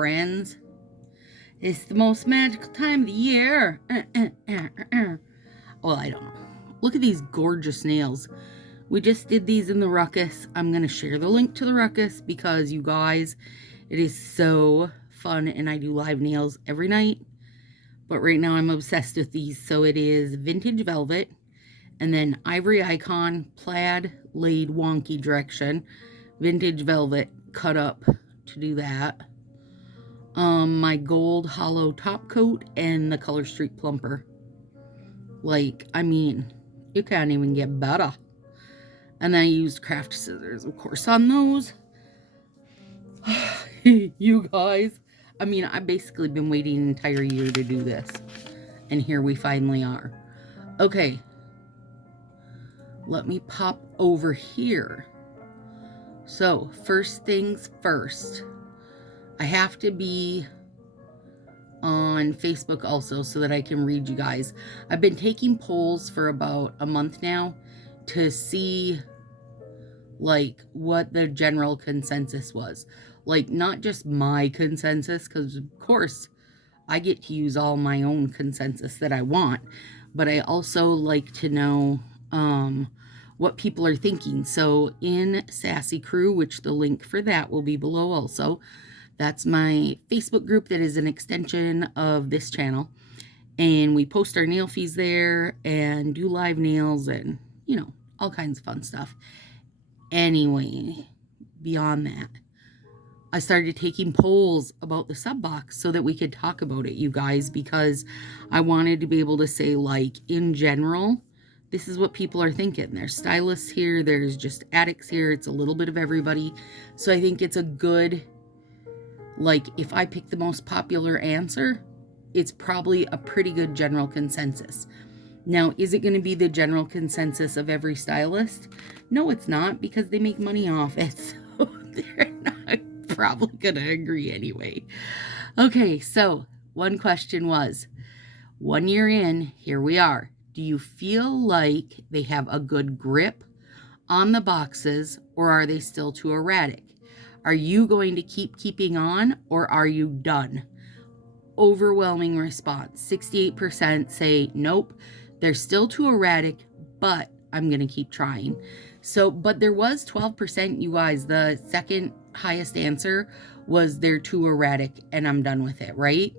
friends. It's the most magical time of the year. Well, I don't know. Look at these gorgeous nails. We just did these in the ruckus. I'm going to share the link to the ruckus because you guys, it is so fun and I do live nails every night. But right now I'm obsessed with these. So it is vintage velvet and then ivory icon, plaid, laid wonky direction, vintage velvet cut up to do that. My gold hollow top coat and the Color Street plumper. Like, I mean, you can't even get better. And I used craft scissors, of course, on those. You guys, I mean, I've basically been waiting an entire year to do this. And here we finally are. Okay. Let me pop over here. So, first things first. I have to be on Facebook also so that I can read you guys. I've been taking polls for about a month now to see like what the general consensus was. Like not just my consensus, because of course I get to use all my own consensus that I want, but I also like to know what people are thinking. So in Sassy Crew, which the link for that will be below also, that's my Facebook group that is an extension of this channel. And we post our nail fees there and do live nails and, you know, all kinds of fun stuff. Anyway, beyond that, I started taking polls about the sub box so that we could talk about it, you guys, because I wanted to be able to say, like, in general, this is what people are thinking. There's stylists here, there's just addicts here, it's a little bit of everybody. So I think it's a good... Like, if I pick the most popular answer, it's probably a pretty good general consensus. Now, is it going to be the general consensus of every stylist? No, it's not, because they make money off it. So they're not probably going to agree anyway. Okay, so one question was, 1 year in, here we are. Do you feel like they have a good grip on the boxes, or are they still too erratic? Are you going to keeping on, or are you done? Overwhelming response. 68% say, nope, they're still too erratic, but I'm going to keep trying. So, but there was 12%, you guys. The second highest answer was they're too erratic and I'm done with it, right?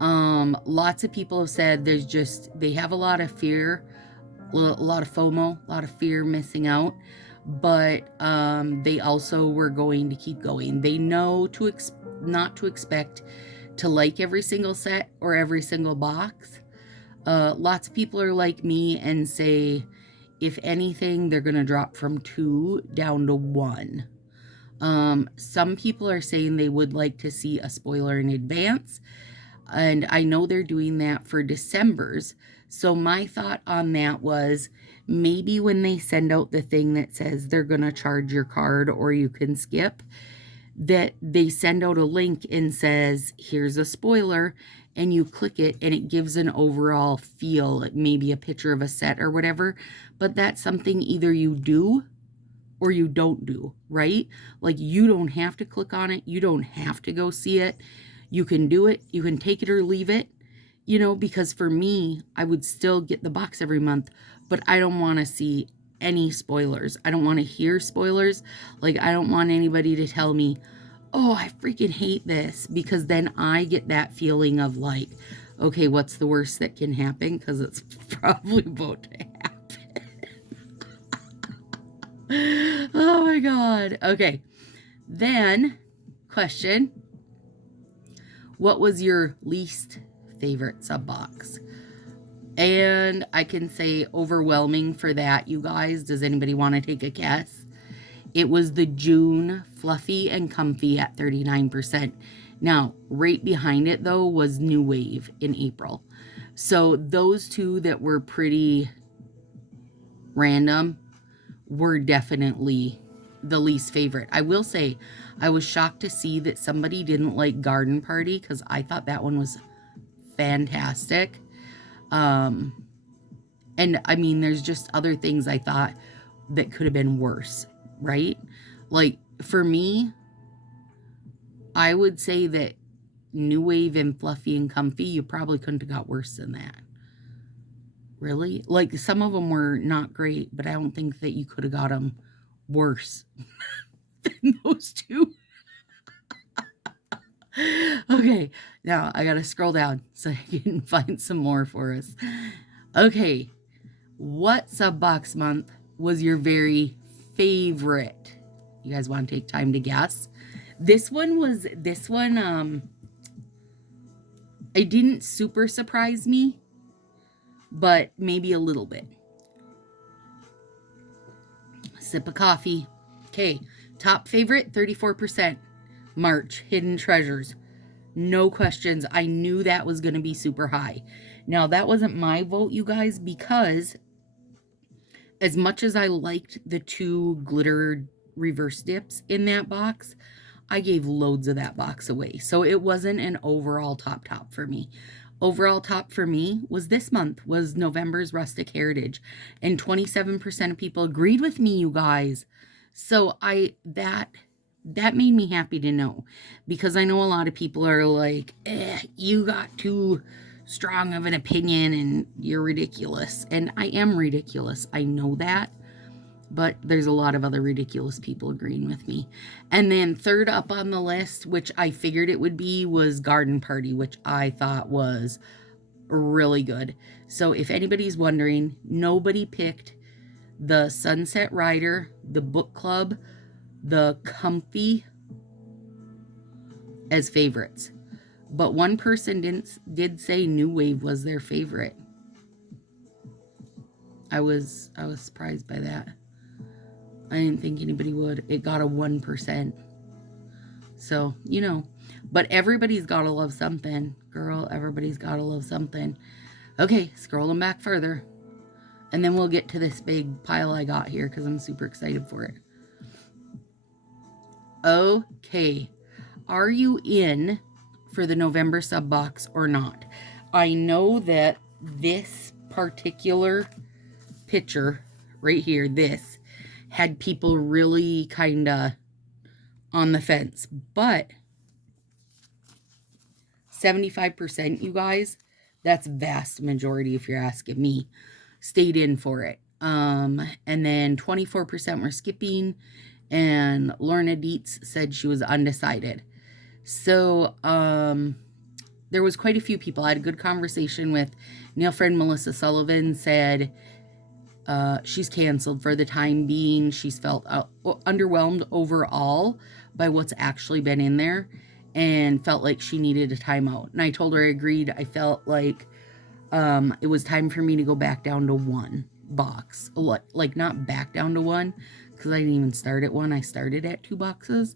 Lots of people have said they have a lot of fear, a lot of FOMO, a lot of fear missing out. But they also were going to keep going. They know not to expect to like every single set or every single box. Lots of people are like me and say, if anything, they're going to drop from 2 down to 1. Some people are saying they would like to see a spoiler in advance. And I know they're doing that for December's. So my thought on that was, maybe when they send out the thing that says they're going to charge your card or you can skip, that they send out a link and says, here's a spoiler, and you click it and it gives an overall feel, maybe a picture of a set or whatever. But that's something either you do or you don't do, right? Like, you don't have to click on it. You don't have to go see it. You can do it. You can take it or leave it. You know, because for me, I would still get the box every month, but I don't want to see any spoilers. I don't want to hear spoilers. Like, I don't want anybody to tell me, oh, I freaking hate this, because then I get that feeling of like, okay, what's the worst that can happen? Because it's probably about to happen. Oh my God. Okay. Then, question, what was your least favorite sub box? And I can say overwhelming for that, you guys. Does anybody want to take a guess? It was the June Fluffy and Comfy at 39%. Now, right behind it, though, was New Wave in April. So those two that were pretty random were definitely the least favorite. I will say, I was shocked to see that somebody didn't like Garden Party, because I thought that one was fantastic. And I mean, there's just other things I thought that could have been worse, right? Like, for me, I would say that New Wave and Fluffy and Comfy, you probably couldn't have got worse than that. Really? Like, some of them were not great, but I don't think that you could have got them worse than those two. Okay, now I gotta scroll down so I can find some more for us. Okay, what sub box month was your very favorite? You guys want to take time to guess? This one, it didn't super surprise me, but maybe a little bit. Sip of coffee. Okay, top favorite, 34%. March, Hidden Treasures. No questions. I knew that was going to be super high. Now, that wasn't my vote, you guys, because as much as I liked the 2 glitter reverse dips in that box, I gave loads of that box away. So it wasn't an overall top for me. Overall top for me was this month, was November's Rustic Heritage. And 27% of people agreed with me, you guys. So that made me happy to know, because I know a lot of people are like, you got too strong of an opinion and you're ridiculous. And I am ridiculous. I know that. But there's a lot of other ridiculous people agreeing with me. And then third up on the list, which I figured it would be, was Garden Party, which I thought was really good. So if anybody's wondering, nobody picked the Sunset Rider, the Book Club, the Comfy as favorites. But one person did say New Wave was their favorite. I was surprised by that. I didn't think anybody would. It got a 1%. So, you know. But everybody's got to love something. Girl, everybody's got to love something. Okay, scrolling back further. And then we'll get to this big pile I got here because I'm super excited for it. Okay. Are you in for the November sub box or not? I know that this particular picture right here, this, had people really kind of on the fence, but 75%, you guys, that's vast majority if you're asking me, stayed in for it. And then 24% were skipping, and Lorna Dietz said she was undecided. So there was quite a few people. I had a good conversation with Neil friend Melissa Sullivan, said she's canceled for the time being. She's felt underwhelmed overall by what's actually been in there and felt like she needed a timeout. And I told her I agreed. I felt like it was time for me to go back down to 1 box. Like not back down to 1, because I didn't even start at 1. I started at 2 boxes.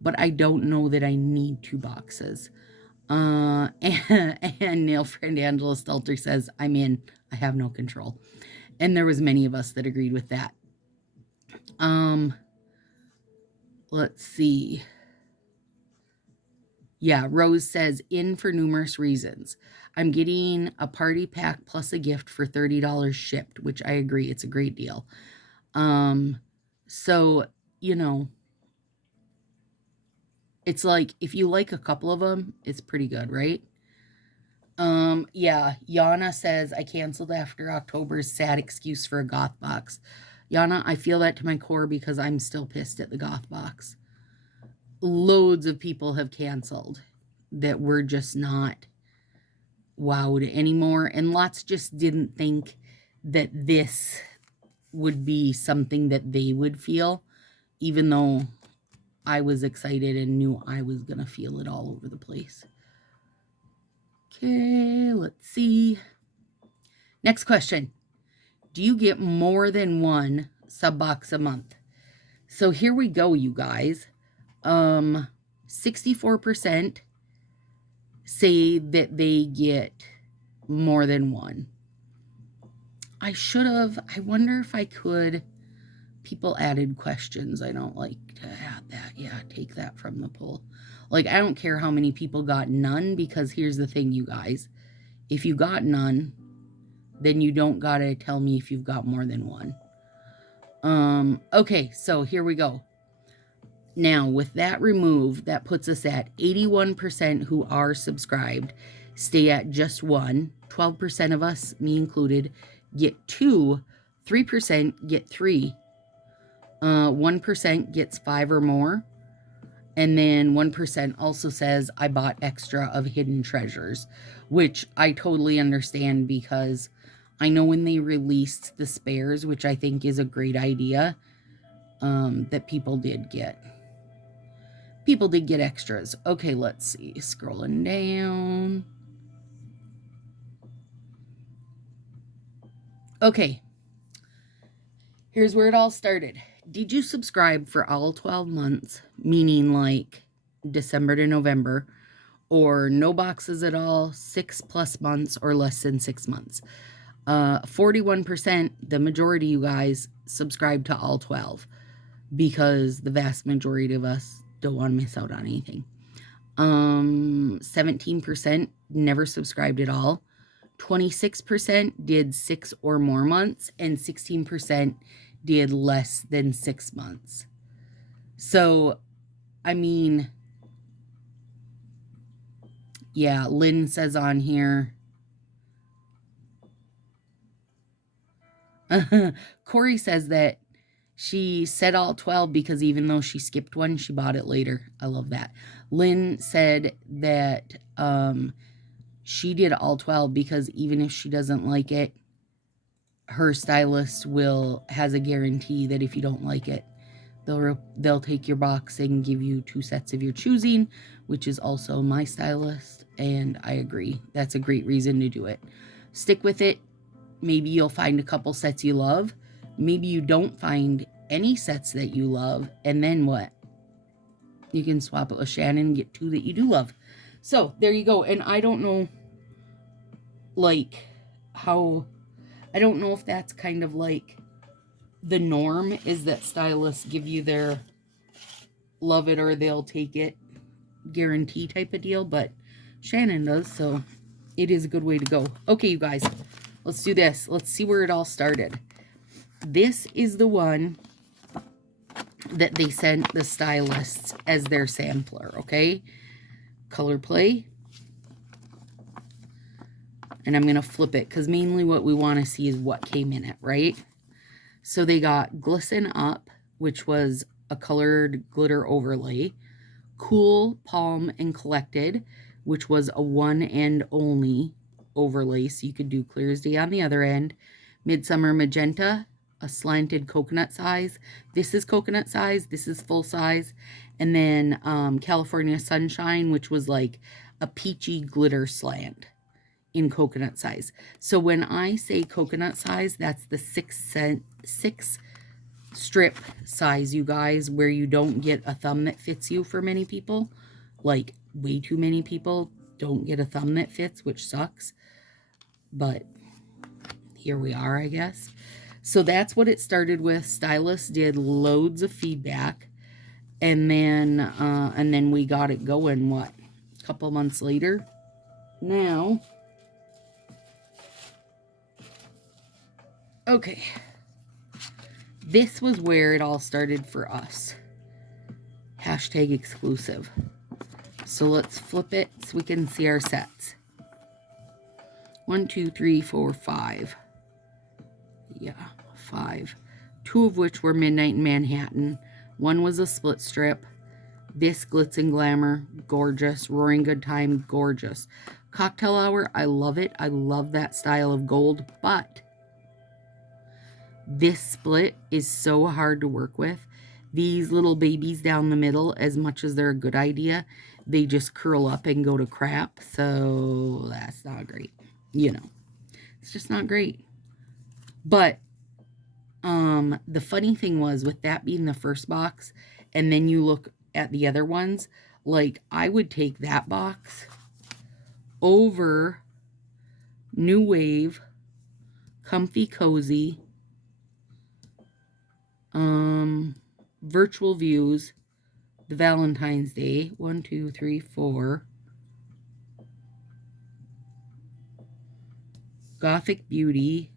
But I don't know that I need 2 boxes. And Neil friend Angela Stelter says, I'm in. I have no control. And there was many of us that agreed with that. Let's see. Yeah, Rose says, in for numerous reasons. I'm getting a party pack plus a gift for $30 shipped, which I agree. It's a great deal. So, you know, it's like, if you like a couple of them, it's pretty good, right? Yeah, Yana says, I canceled after October's sad excuse for a goth box. Yana, I feel that to my core because I'm still pissed at the goth box. Loads of people have canceled that were just not wowed anymore, and lots just didn't think that this would be something that they would feel, even though I was excited and knew I was going to feel it all over the place. Okay, let's see. Next question. Do you get more than 1 sub box a month? So here we go, you guys. 64% say that they get more than 1. I wonder if I could. People added questions. I don't like to add that. Yeah, take that from the poll. Like, I don't care how many people got none, because here's the thing, you guys. If you got none, then you don't gotta tell me if you've got more than 1. Okay, so here we go. Now, with that removed, that puts us at 81% who are subscribed stay at just one. 12% of us, me included, get two. 3% get three. 1% gets 5 or more. And then 1% also says, I bought extra of hidden treasures, which I totally understand because I know when they released the spares, which I think is a great idea, that people did get. People did get extras. Okay, let's see. Scrolling down. Okay. Here's where it all started. Did you subscribe for all 12 months, meaning like December to November, or no boxes at all, 6+ months, or less than 6 months? 41%, the majority of you guys, subscribe to all 12 because the vast majority of us don't want to miss out on anything. 17% never subscribed at all. 26% did 6 or more months, and 16% did less than 6 months. So, I mean, yeah, Lynn says on here, Corey says that she said all 12 because even though she skipped one, she bought it later. I love that. Lynn said that she did all 12 because even if she doesn't like it, her stylist has a guarantee that if you don't like it, they'll take your box and give you 2 sets of your choosing, which is also my stylist, and I agree. That's a great reason to do it. Stick with it. Maybe you'll find a couple sets you love. Maybe you don't find any sets that you love, and then what? You can swap it with Shannon and get 2 that you do love. So, there you go. And I don't know, like, I don't know if that's kind of like the norm, is that stylists give you their love it or they'll take it guarantee type of deal, but Shannon does, so it is a good way to go. Okay, you guys, let's do this. Let's see where it all started. This is the one that they sent the stylists as their sampler, okay? Color play. And I'm going to flip it because mainly what we want to see is what came in it, right? So they got Glisten Up, which was a colored glitter overlay. Cool, Palm, and Collected, which was a one and only overlay, so you could do Clear as Day on the other end. Midsummer Magenta, a slanted coconut size. This is coconut size, this is full size. And then California Sunshine, which was like a peachy glitter slant in coconut size. So when I say coconut size, that's the 6 strip size, you guys, where you don't get a thumb that fits you for many people. Like, way too many people don't get a thumb that fits, which sucks. But here we are, I guess. So that's what it started with. Stylists did loads of feedback. And then we got it going, what, a couple months later? Now, okay. This was where it all started for us. Hashtag exclusive. So let's flip it so we can see our sets. 1, 2, 3, 4, 5. Yeah, 5. 2 of which were Midnight in Manhattan. 1 was a split strip. This Glitz and Glamour, gorgeous. Roaring Good Time, gorgeous. Cocktail Hour, I love it. I love that style of gold, but this split is so hard to work with. These little babies down the middle, as much as they're a good idea, they just curl up and go to crap. So that's not great. You know, it's just not great. But the funny thing was, with that being the first box, and then you look at the other ones, like, I would take that box over New Wave, Comfy Cozy, Virtual Views, the Valentine's Day, 1, 2, 3, 4, Gothic Beauty,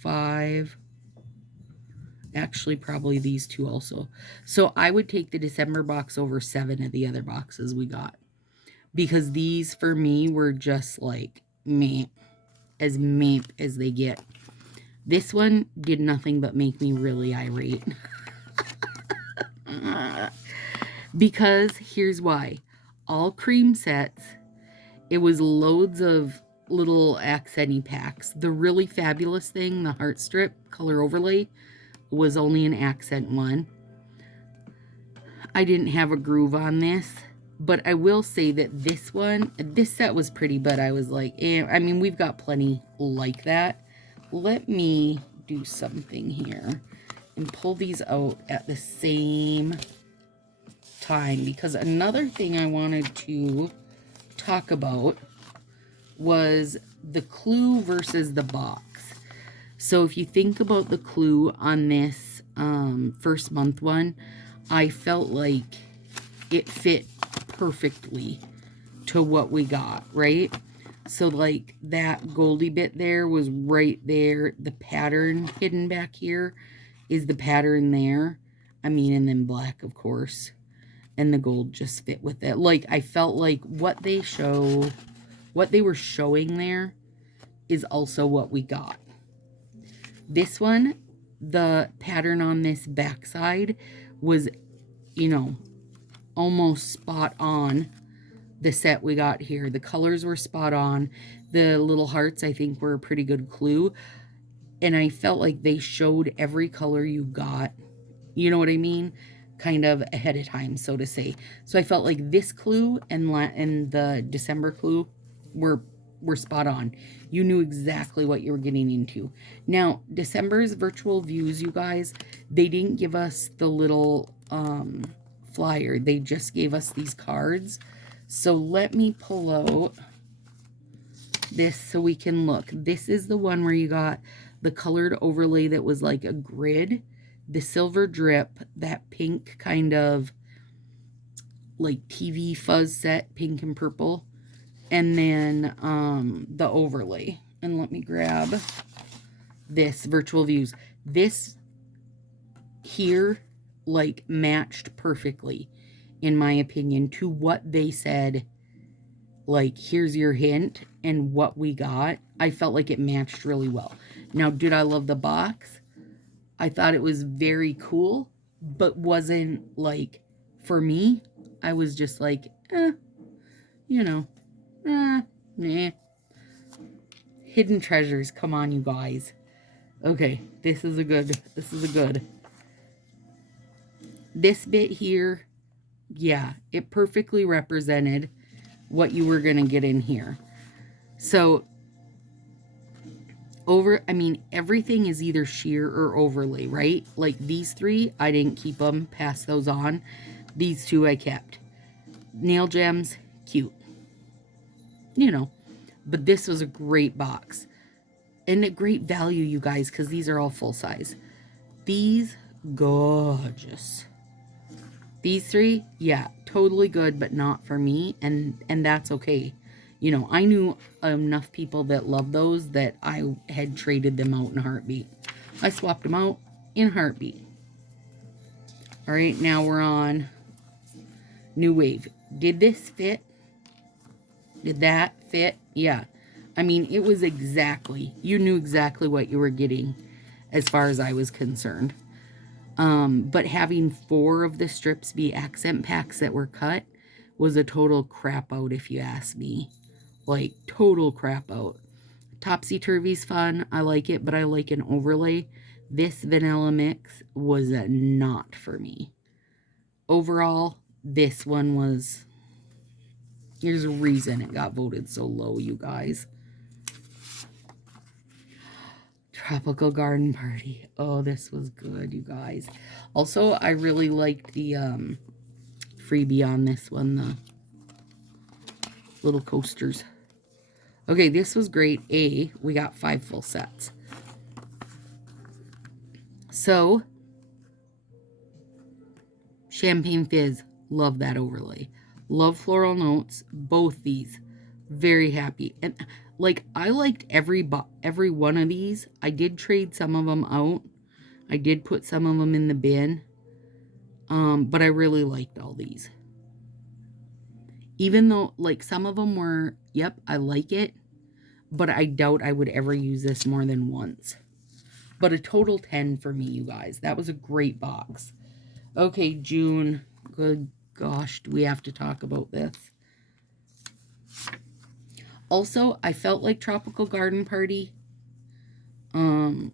5, Actually, probably these two also. So I would take the December box over 7 of the other boxes we got. Because these, for me, were just like meh as they get. This one did nothing but make me really irate. Because here's why. All cream sets, it was loads of little accenty packs. The really fabulous thing, the heart strip color overlay, was only an accent one. I didn't have a groove on this, but I will say that this set was pretty, but I was like, I mean, we've got plenty like that. Let me do something here and pull these out at the same time, because another thing I wanted to talk about was the clue versus the box. So if you think about the clue on this first month one, I felt like it fit perfectly to what we got, right? So like that goldy bit there was right there. The pattern hidden back here is the pattern there. I mean, and then black, of course. And the gold just fit with it. Like, I felt like what they were showing there is also what we got. This one, the pattern on this backside was, you know, almost spot on the set we got here. The colors were spot on. The little hearts, I think, were a pretty good clue. And I felt like they showed every color you got. You know what I mean? Kind of ahead of time, so to say. So I felt like this clue and the December clue were spot on. You knew exactly what you were getting into. Now, December's virtual views, you guys, they didn't give us the little flyer. They just gave us these cards. So let me pull out this so we can look. This is the one where you got the colored overlay that was like a grid, the silver drip, that pink kind of like TV fuzz set, pink and purple, and then the overlay. And let me grab this virtual views. This here like matched perfectly, in my opinion, to what they said. Like, here's your hint, and what we got. I felt like it matched really well. Now, did I love the box? I thought it was very cool, but wasn't like, for me, I was just like, you know, meh. Hidden treasures, come on, you guys. Okay, this is a good. This bit here, yeah, it perfectly represented what you were going to get in here. So, everything is either sheer or overlay, right? Like these three, I didn't keep them, pass those on. These two I kept. Nail gems, cute. You know, but this was a great box. And a great value, you guys, because these are all full size. These, gorgeous. These three, yeah, totally good, but not for me, and that's okay. You know, I knew enough people that love those that I had traded them out in a heartbeat. I swapped them out in a heartbeat. All right, now we're on New Wave. Did this fit? Did that fit? Yeah. I mean, it was exactly, you knew exactly what you were getting as far as I was concerned. But having 4 of the strips be accent packs that were cut was a total crap out, if you ask me. Like, total crap out. Topsy-turvy's fun. I like it, but I like an overlay. This vanilla mix was not for me. Overall, this one was... There's a reason it got voted so low, you guys. Tropical Garden Party. Oh, this was good, you guys. Also, I really liked the freebie on this one, the little coasters. Okay, this was great. We got 5 full sets. So, Champagne Fizz. Love that overlay. Love Floral Notes. Both these. Very happy. And like, I liked every one of these. I did trade some of them out, I did put some of them in the bin, but I really liked all these. Even though, like, some of them were, yep, I like it, but I doubt I would ever use this more than once. But a total 10 for me, you guys. That was a great box. Okay, June. Good gosh, do we have to talk about this? Also, I felt like Tropical Garden Party.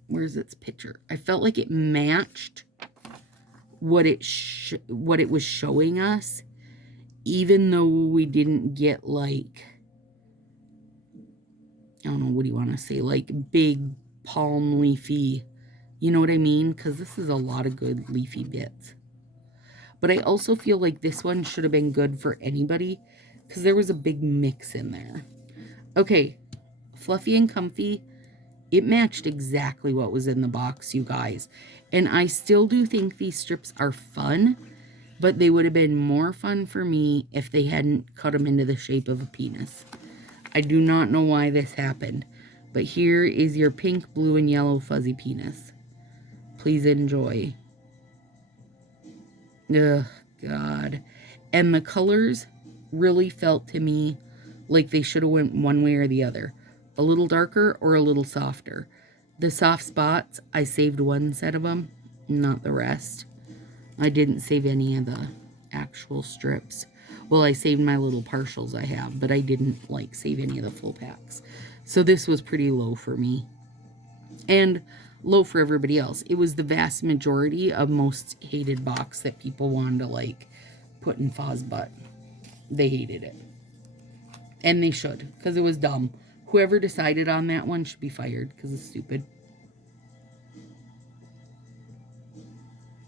Where's its picture? I felt like it matched what it was showing us, even though we didn't get, like, I don't know, what do you want to say, like big palm leafy, you know what I mean? Because this is a lot of good leafy bits. But I also feel like this one should have been good for anybody because there was a big mix in there. Okay, Fluffy and Comfy. It matched exactly what was in the box, you guys. And I still do think these strips are fun, but they would have been more fun for me if they hadn't cut them into the shape of a penis. I do not know why this happened, but here is your pink, blue, and yellow fuzzy penis. Please enjoy. Ugh, God. And the colors really felt to me like they should have went one way or the other. A little darker or a little softer. The soft spots, I saved one set of them, not the rest. I didn't save any of the actual strips. Well, I saved my little partials I have, but I didn't, like, save any of the full packs. So this was pretty low for me. And low for everybody else. It was the vast majority of most hated box that people wanted to, like, put in Faw's butt. They hated it. And they should, because it was dumb. Whoever decided on that one should be fired, because it's stupid.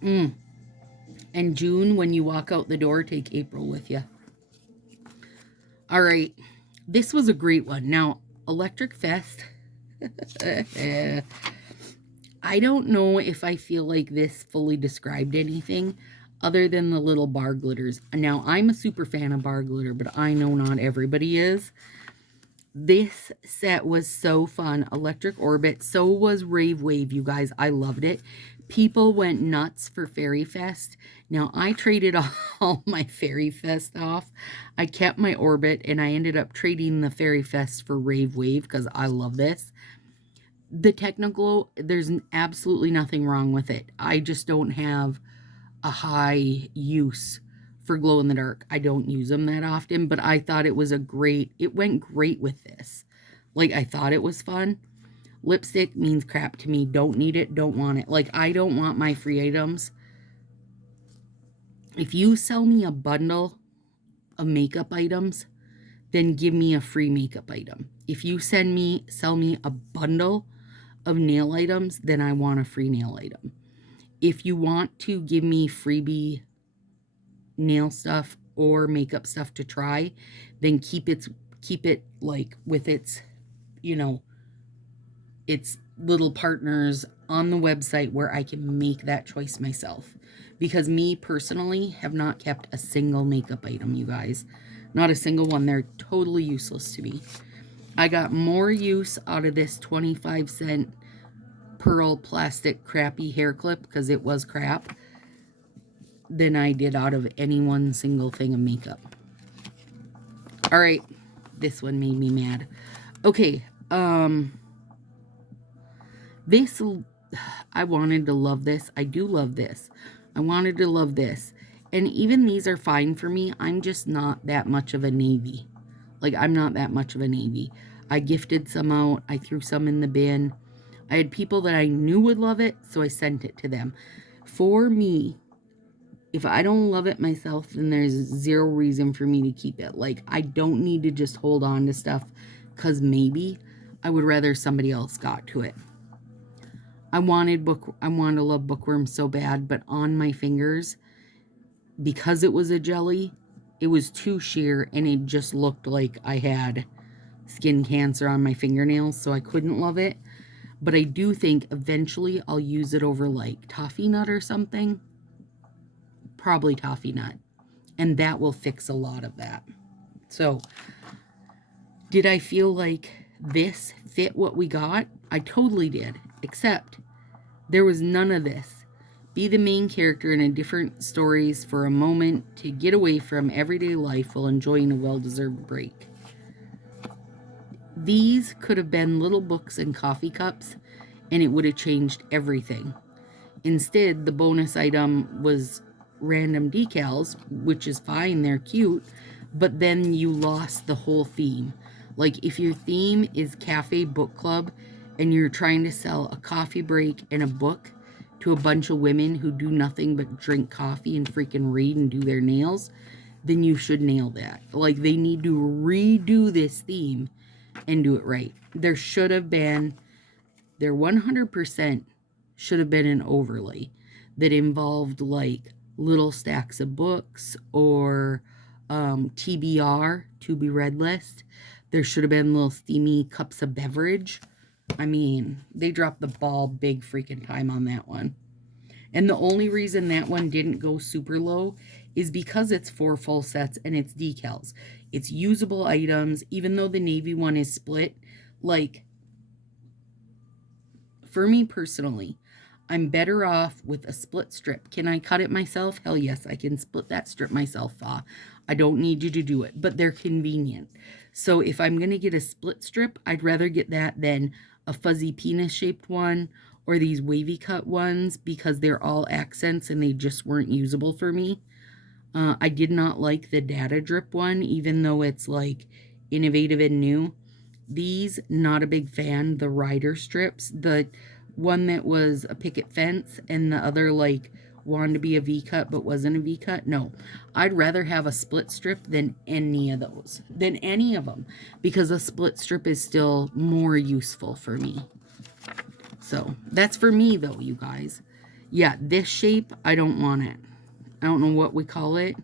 And June, when you walk out the door, take April with you. All right. This was a great one. Now, Electric Fest. I don't know if I feel like this fully described anything other than the little bar glitters. Now, I'm a super fan of bar glitter, but I know not everybody is. This set was so fun. Electric Orbit. So was Rave Wave, you guys. I loved it. People went nuts for Fairy Fest. Now, I traded all my Fairy Fest off. I kept my Orbit, and I ended up trading the Fairy Fest for Rave Wave because I love this. The Technoglow, there's absolutely nothing wrong with it. I just don't have a high use for glow in the dark. I don't use them that often, but I thought it was it went great with this. Like, I thought it was fun. Lipstick means crap to me. Don't need it, don't want it. Like, I don't want my free items. If you sell me a bundle of makeup items, then give me a free makeup item. If you sell me a bundle of nail items, then I want a free nail item. If you want to give me freebie nail stuff or makeup stuff to try, then keep it like with its, you know, its little partners on the website where I can make that choice myself. Because me personally have not kept a single makeup item, you guys. Not a single one. They're totally useless to me. I got more use out of this 25-cent pearl plastic crappy hair clip, because it was crap, than I did out of any one single thing of makeup. All right. This one made me mad. Okay. This, I wanted to love this. I do love this. I wanted to love this. And even these are fine for me. I'm just not that much of a navy. Like, I'm not that much of a navy. I gifted some out. I threw some in the bin. I had people that I knew would love it, so I sent it to them. For me, if I don't love it myself, then there's zero reason for me to keep it. Like, I don't need to just hold on to stuff because maybe I would rather somebody else got to it. I wanted to love Bookworm so bad, but on my fingers, because it was a jelly, it was too sheer, and it just looked like I had skin cancer on my fingernails, so I couldn't love it. But I do think eventually I'll use it over, like, Toffee Nut or something. Probably Toffee Nut. And that will fix a lot of that. So, did I feel like this fit what we got? I totally did. Except, There was none of this. Be the main character in a different stories for a moment to get away from everyday life while enjoying a well-deserved break. These could have been little books and coffee cups, and it would have changed everything. Instead, the bonus item was random decals, which is fine, they're cute, but then you lost the whole theme. Like, if your theme is cafe book club and you're trying to sell a coffee break and a book to a bunch of women who do nothing but drink coffee and freaking read and do their nails, then you should nail that. Like, they need to redo this theme and do it right. There 100% should have been an overlay that involved like little stacks of books or TBR, to be read list. There should have been little steamy cups of beverage. I mean, they dropped the ball big freaking time on that one. And the only reason that one didn't go super low is because it's 4 full sets and it's decals. It's usable items, even though the navy one is split. Like, for me personally, I'm better off with a split strip. Can I cut it myself? Hell yes, I can split that strip myself. I don't need you to do it, but they're convenient. So if I'm going to get a split strip, I'd rather get that than a fuzzy penis-shaped one or these wavy cut ones, because they're all accents and they just weren't usable for me. I did not like the data drip one, even though it's like innovative and new. These, not a big fan. The rider strips, the one that was a picket fence and the other like wanted to be a V-cut but wasn't a V-cut. No, I'd rather have a split strip than any of those, than any of them, because a split strip is still more useful for me. So that's for me though, you guys. Yeah, this shape, I don't want it. I don't know what we call it.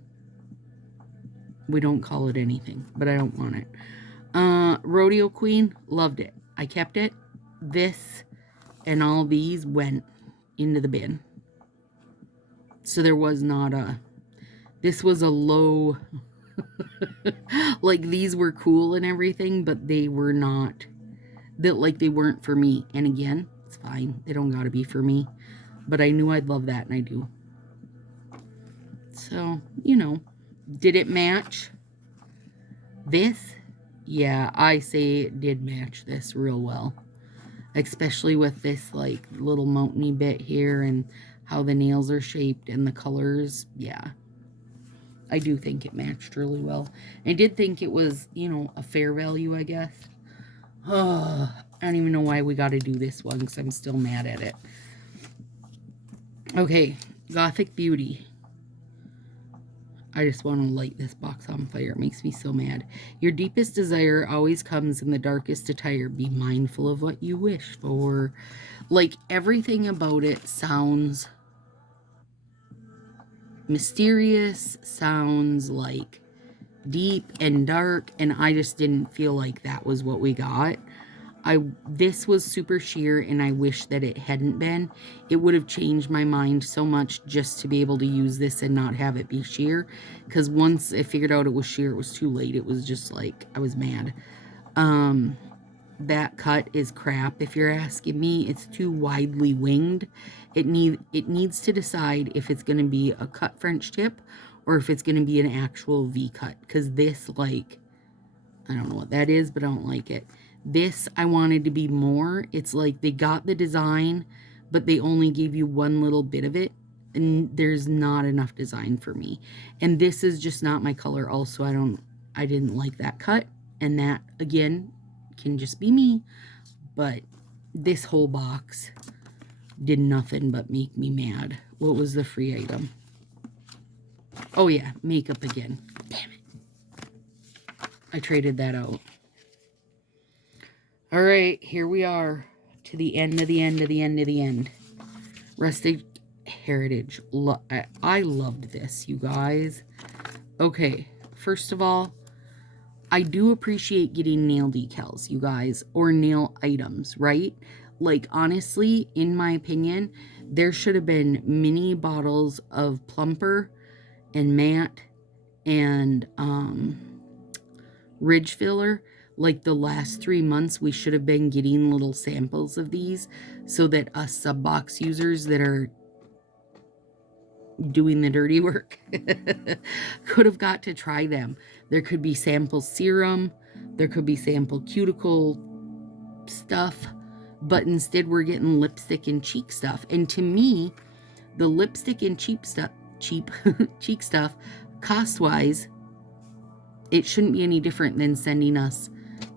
We don't call it anything, but I don't want it. Rodeo Queen, loved it. I kept it. This and all these went into the bin. So there was not a, this was a low, like these were cool and everything, but they were not, that like they weren't for me. And again, it's fine. They don't gotta be for me. But I knew I'd love that, and I do. So, you know, did it match this? Yeah, I say it did match this real well. Especially with this, like, little mountainy bit here and how the nails are shaped and the colors. Yeah, I do think it matched really well. I did think it was, you know, a fair value, I guess. Oh, I don't even know why we got to do this one, because I'm still mad at it. Okay, Gothic Beauty. I just want to light this box on fire. It makes me so mad. Your deepest desire always comes in the darkest attire. Be mindful of what you wish for. Like, everything about it sounds mysterious, sounds like deep and dark, and I just didn't feel like that was what we got. This was super sheer, and I wish that it hadn't been. It would have changed my mind so much just to be able to use this and not have it be sheer, because once I figured out it was sheer, it was too late. It was just like, I was mad. That cut is crap, if you're asking me. It's too widely winged. It needs to decide if it's going to be a cut French tip or if it's going to be an actual V cut, because this, like, I don't know what that is, but I don't like it. This, I wanted to be more. It's like they got the design, but they only gave you one little bit of it, and there's not enough design for me. And this is just not my color also. I didn't like that cut, and that, again, can just be me. But this whole box did nothing but make me mad. What was the free item? Oh yeah, makeup again. Damn it. I traded that out. All right, here we are to the end of the end of the end of the end. Rustic Heritage. I loved this, you guys. Okay, first of all, I do appreciate getting nail decals, you guys, or nail items, right? Like, honestly, in my opinion, there should have been mini bottles of plumper and matte and ridge filler. like the last 3 months, we should have been getting little samples of these so that us sub-box users that are doing the dirty work could have got to try them. There could be sample serum, there could be sample cuticle stuff, but instead we're getting lipstick and cheek stuff. And to me, the lipstick and cheek stuff, cost-wise, it shouldn't be any different than sending us,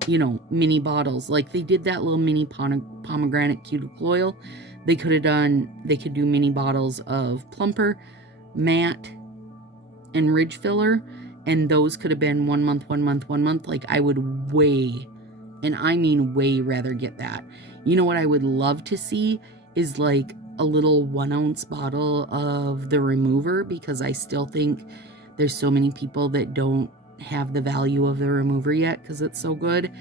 you know, mini bottles. Like they did that little mini pomegranate cuticle oil. They could do mini bottles of plumper, matte, and ridge filler, and those could have been 1 month, 1 month, 1 month. Like I would way, and I mean way, rather get that. You know what I would love to see is like a little 1 ounce bottle of the remover, because I still think there's so many people that don't have the value of the remover yet because it's so good.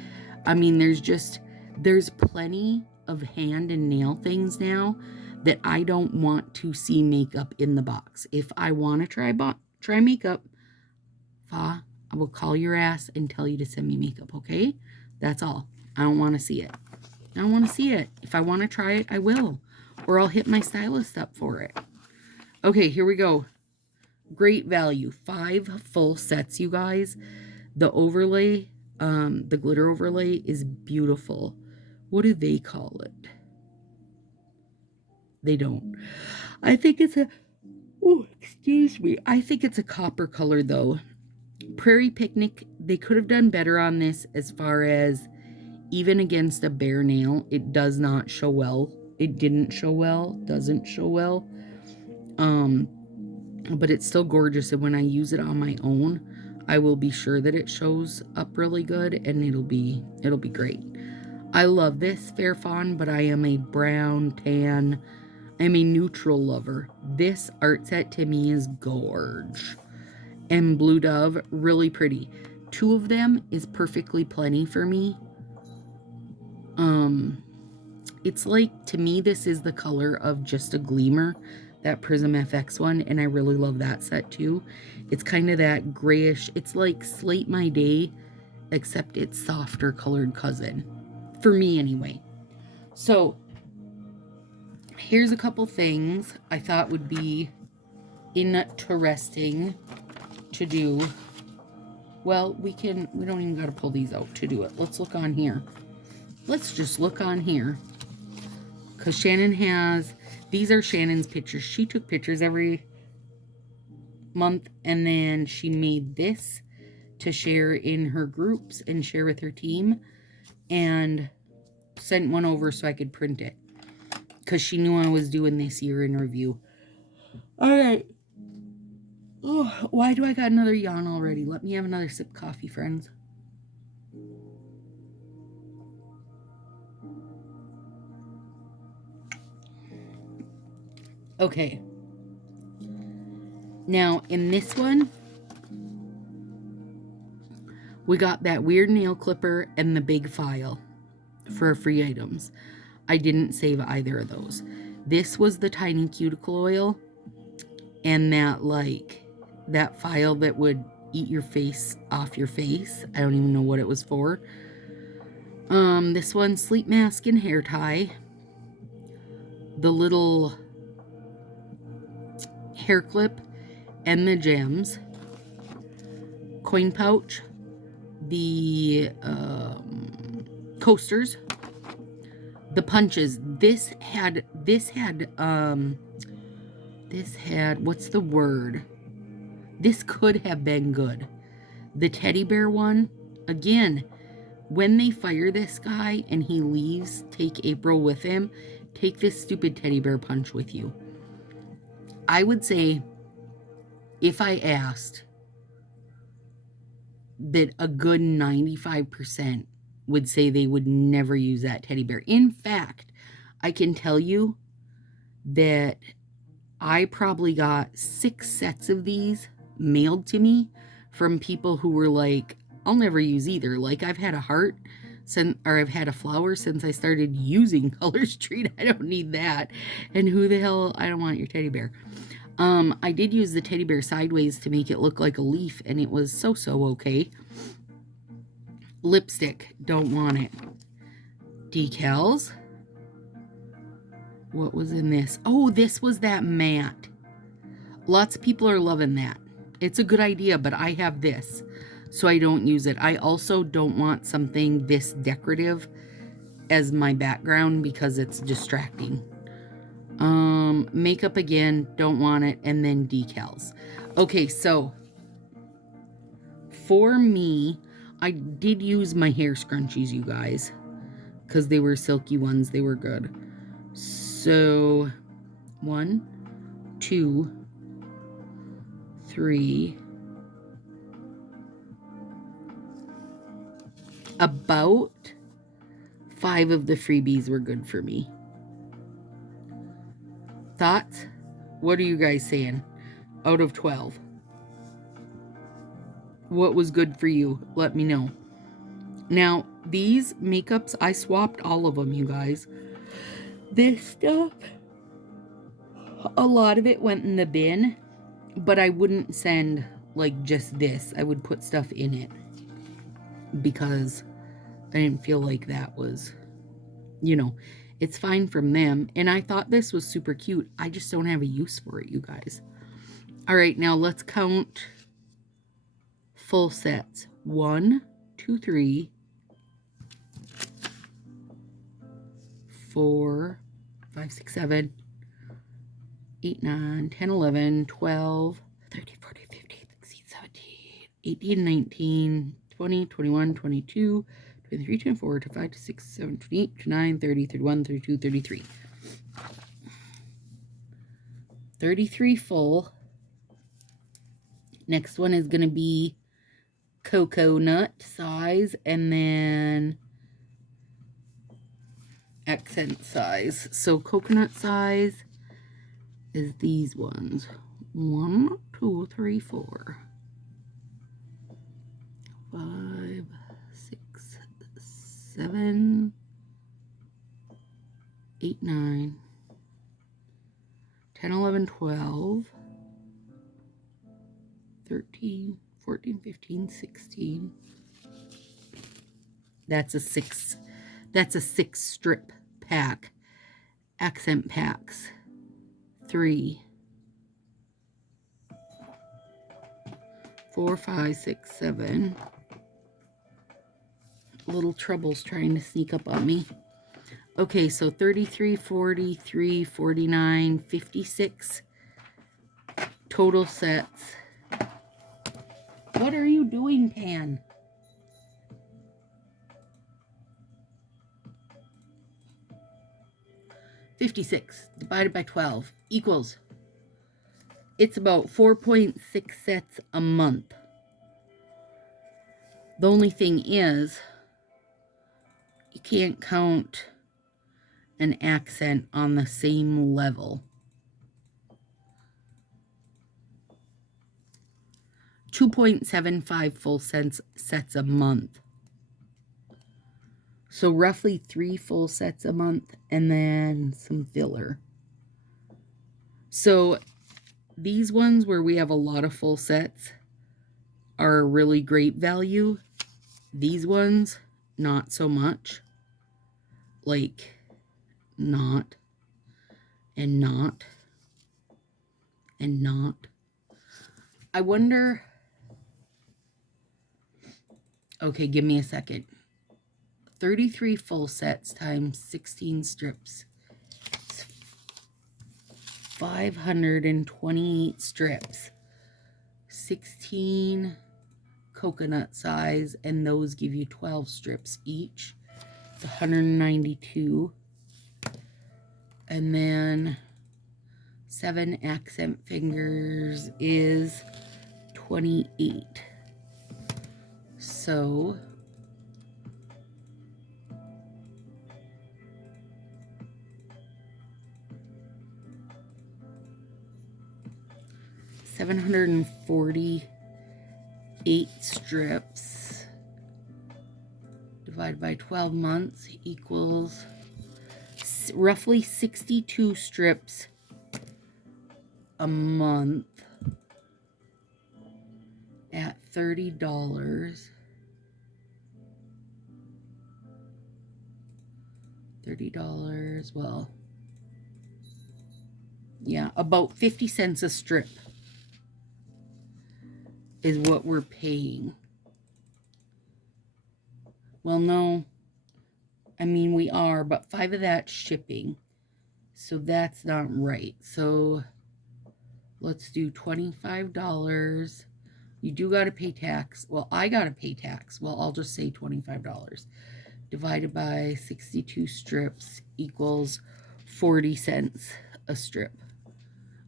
I mean, there's plenty of hand and nail things now that I don't want to see makeup in the box. If I want to try makeup, Fa, I will call your ass and tell you to send me makeup, okay? That's all. I don't want to see it. I don't want to see it. If I want to try it, I will. Or I'll hit my stylist up for it. Okay, here we go. Great value. 5 full sets, you guys. The overlay, the glitter overlay is beautiful. What do they call it? They don't. I think it's excuse me. I think it's a copper color though. Prairie Picnic, they could have done better on this as far as even against a bare nail, it does not show well. It didn't show well, doesn't show well. But it's still gorgeous, and when I use it on my own, I will be sure that it shows up really good, and it'll be great. I love this Fair Fawn, but I am a brown, tan, I'm a neutral lover. This art set to me is gorge. And Blue Dove, really pretty. 2 of them is perfectly plenty for me. It's like, to me, this is the color of Just a Gleamer, that Prism FX one, and I really love that set too. It's kind of that grayish, it's like Slate My Day, except it's softer colored cousin. For me, anyway. So, here's a couple things I thought would be interesting to do. Well, we don't even got to pull these out to do it. Let's look on here. Let's just look on here. Because Shannon has, these are Shannon's pictures. She took pictures every month, and then she made this to share in her groups and share with her team, and sent one over so I could print it. Because she knew I was doing this year in review. Alright. Oh, why do I got another yawn already? Let me have another sip of coffee, friends. Okay. Now, in this one, we got that weird nail clipper and the big file for free items. I didn't save either of those. This was the tiny cuticle oil and that file that would eat your face off your face. I don't even know what it was for. This one, sleep mask and hair tie. The little hair clip and the gems. Coin pouch. The coasters. The punches. This had, what's the word? This could have been good. The teddy bear one, again, when they fire this guy and he leaves, take April with him, take this stupid teddy bear punch with you. I would say, if I asked, that a good 95% would say they would never use that teddy bear. In fact, I can tell you that I probably got 6 sets of these mailed to me from people who were like, I'll never use either. Like, I've had a heart I've had a flower since I started using Color Street. I don't need that. And who the hell, I don't want your teddy bear. I did use the teddy bear sideways to make it look like a leaf, and it was so okay. Lipstick, don't want it. Decals. What was in this? Oh, this was that matte. Lots of people are loving that. It's a good idea, but I have this, so I don't use it. I also don't want something this decorative as my background because it's distracting. Makeup again, don't want it, and then decals. Okay, so for me, I did use my hair scrunchies, you guys, because they were silky ones. They were good. So 1, 2, 3, about 5 of the freebies were good for me. Thoughts? What are you guys saying? Out of 12. What was good for you? Let me know. Now, these makeups, I swapped all of them, you guys. This stuff, a lot of it went in the bin, but I wouldn't send like just this. I would put stuff in it because I didn't feel like that was, you know, it's fine from them. And I thought this was super cute. I just don't have a use for it, you guys. All right, now let's count full sets. 1, 2, 3, 4, 5, 6, 7, 8, 9, 10, 11, 12, 13, 14, 15, 16, 17, 18, 19, 20, 21, 22, 23, 24, 25, 26, 27, 28, 29, 30, 31, 32, 33. 33 full. Next one is going to be coconut size and then accent size. So coconut size is these ones. 1, 2, 3, 4, 5, 6, 7, 8, 9, 10, 11, 12, 13, 14, 15, 16. That's a 6. That's a 6 strip pack. Accent packs. 3, 4, 5, 6, 7. Little trouble's trying to sneak up on me. Okay, so 33, 43, 49, 56 total sets. What are you doing, Pan? 56 divided by 12 equals, it's about 4.6 sets a month. The only thing is, you can't count an accent on the same level. 2.75 full sets a month. So roughly 3 full sets a month and then some filler. So these ones where we have a lot of full sets are a really great value. These ones, not so much. Like, not, and not, and not. I wonder... Okay, give me a second. 33 full sets times 16 strips. 528 strips. 16 coconut size, and those give you 12 strips each. It's 192. And then 7 accent fingers is 28. So $748 strips divided by 12 months equals roughly 62 strips a month at $30. $30. Well, yeah, about 50 cents a strip is what we're paying. Well, no, I mean, we are, but 5 of that's shipping. So that's not right. So let's do $25. You do got to pay tax. Well, I got to pay tax. Well, I'll just say $25. Divided by 62 strips equals 40 cents a strip.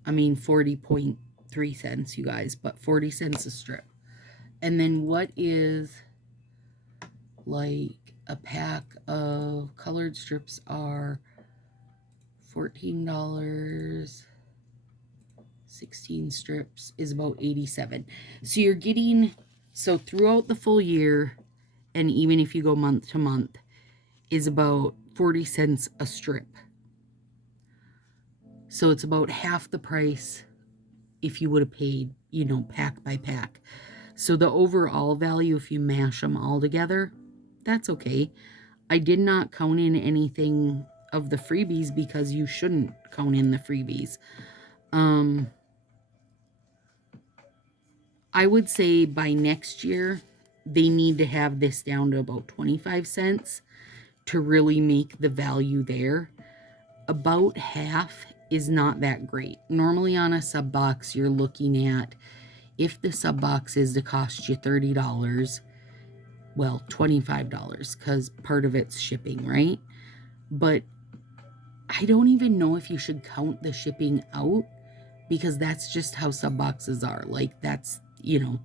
I mean 40.3 cents, you guys, but 40 cents a strip. And then what is like a pack of colored strips are $14. 16 strips is about 87. So you're getting, so throughout the full year, and even if you go month to month, is about 40 cents a strip. So it's about half the price if you would have paid, you know, pack by pack. So the overall value, if you mash them all together, that's okay. I did not count in anything of the freebies because you shouldn't count in the freebies. I would say by next year, they need to have this down to about 25 cents to really make the value there. About half is not that great. Normally on a sub box, you're looking at, if the sub box is to cost you $30, well, $25, because part of it's shipping, right? But I don't even know if you should count the shipping out, because that's just how sub boxes are. Like, that's, you know,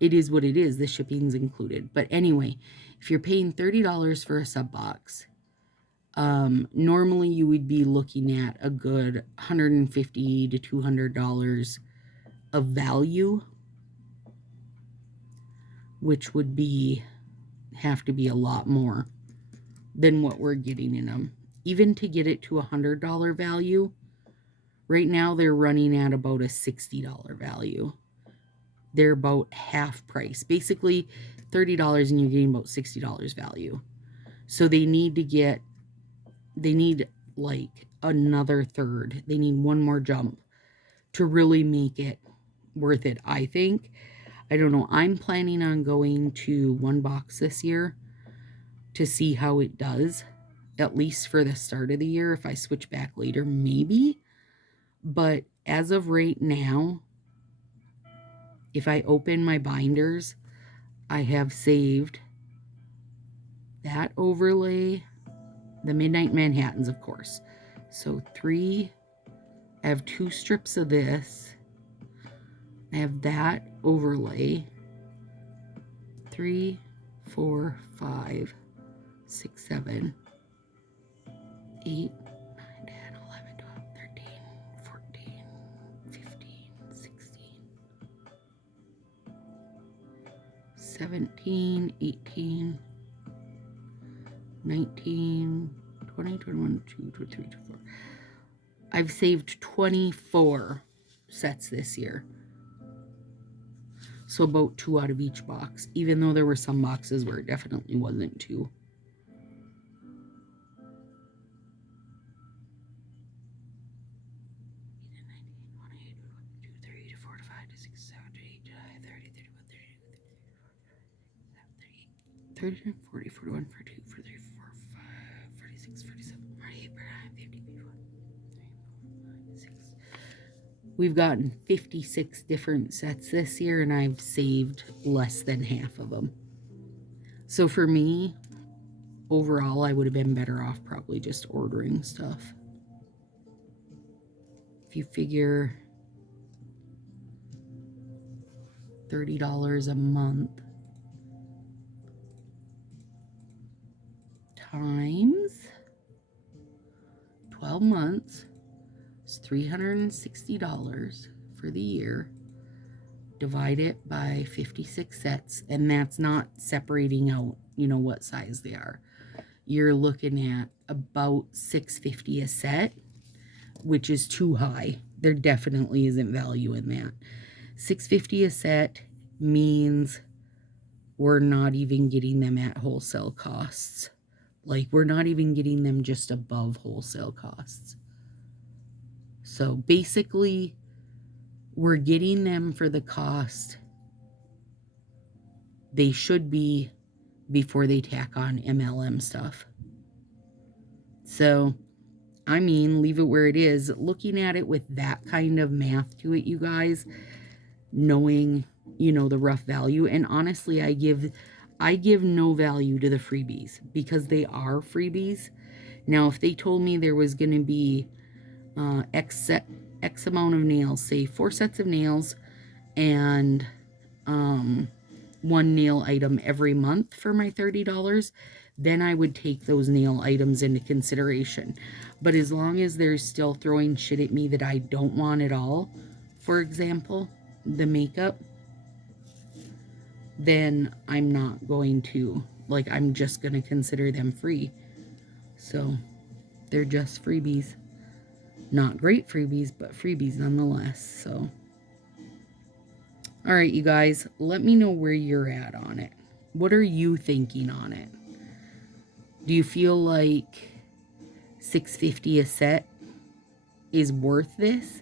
it is what it is. The shipping's included. But anyway, if you're paying $30 for a sub box, normally you would be looking at a good $150 to $200 of value, which would have to be a lot more than what we're getting in them. Even to get it to a $100 value, right now they're running at about a $60 value. They're about half price. Basically, $30 and you're getting about $60 value. So they need like another third. They need one more jump to really make it worth it, I think. I don't know. I'm planning on going to one box this year to see how it does, at least for the start of the year. If I switch back later, maybe. But as of right now, if I open my binders, I have saved that overlay, the Midnight Manhattans, of course. So I have 2 strips of this. I have that overlay. 3, 4, 5, 6, 7, 8, 9, 10, 11, 12, 13, 14, 15, 16, 17, 18, 19, 20, 21, 22, 23, 24. I've saved 24 sets this year. So about 2 out of each box, even though there were some boxes where it definitely wasn't 2. $30, $40, $41, $42, $43, $44, $45, $46, $47, $48, $49, $50, $51, $56. We've gotten 56 different sets this year, and I've saved less than half of them. So for me, overall, I would have been better off probably just ordering stuff. If you figure $30 a month times 12 months is $360 for the year. Divide it by 56 sets, and that's not separating out, you know, what size they are. You're looking at about $6.50 a set, which is too high. There definitely isn't value in that. $6.50 a set means we're not even getting them at wholesale costs Like, we're not even getting them just above wholesale costs. So basically, we're getting them for the cost they should be before they tack on MLM stuff. So, I mean, leave it where it is. Looking at it with that kind of math to it, you guys, knowing, you know, the rough value. And honestly, I give no value to the freebies because they are freebies. Now, if they told me there was going to be X amount of nails, say 4 sets of nails and 1 nail item every month for my $30, then I would take those nail items into consideration. But as long as they're still throwing shit at me that I don't want at all, for example, the makeup, then I'm not going to, like, I'm just going to consider them free. So, they're just freebies. Not great freebies, but freebies nonetheless. So, all right, you guys, let me know where you're at on it. What are you thinking on it? Do you feel like $6.50 a set is worth this?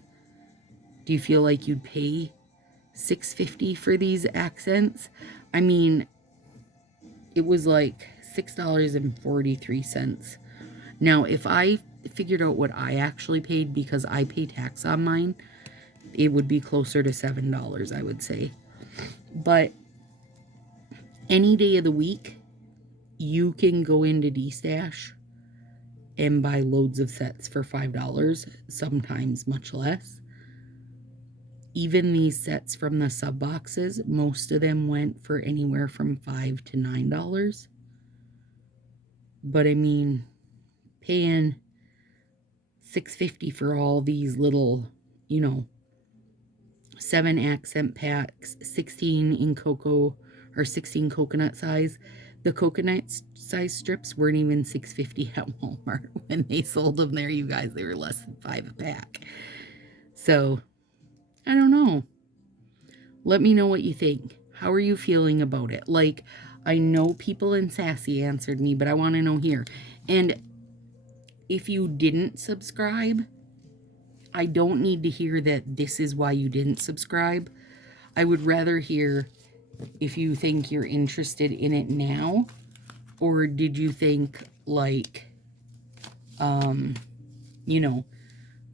Do you feel like you'd pay $6.50 for these accents? I mean, it was like $6.43. Now, if I figured out what I actually paid, because I pay tax on mine, it would be closer to $7, I would say. But any day of the week, you can go into D-Stash and buy loads of sets for $5, sometimes much less. Even these sets from the sub boxes, most of them went for anywhere from $5 to $9. But I mean, paying $6.50 for all these little, you know, 7 accent packs, 16 in cocoa or 16 coconut size. The coconut size strips weren't even $6.50 at Walmart when they sold them there, you guys. They were less than $5 a pack. So, I don't know. Let me know what you think. How are you feeling about it? Like, I know people in Sassy answered me, but I want to know here. And if you didn't subscribe, I don't need to hear that this is why you didn't subscribe. I would rather hear if you think you're interested in it now, or did you think, like, you know,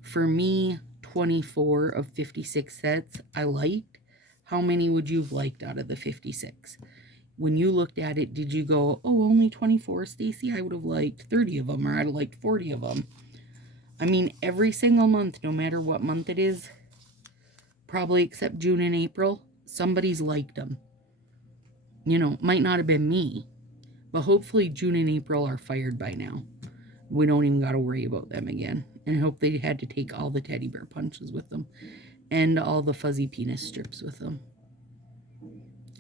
for me, 24 of 56 sets I liked. How many would you have liked out of the 56? When you looked at it, did you go, oh, only 24, Stacy? I would have liked 30 of them, or I'd have liked 40 of them. I mean, every single month, no matter what month it is, probably except June and April, somebody's liked them. You know, might not have been me, but hopefully June and April are fired by now. We don't even got to worry about them again. And I hope they had to take all the teddy bear punches with them and all the fuzzy penis strips with them.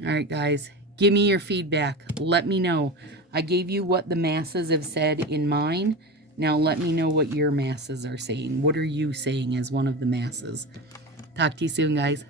All right, guys, give me your feedback. Let me know. I gave you what the masses have said in mine. Now let me know what your masses are saying. What are you saying as one of the masses? Talk to you soon, guys.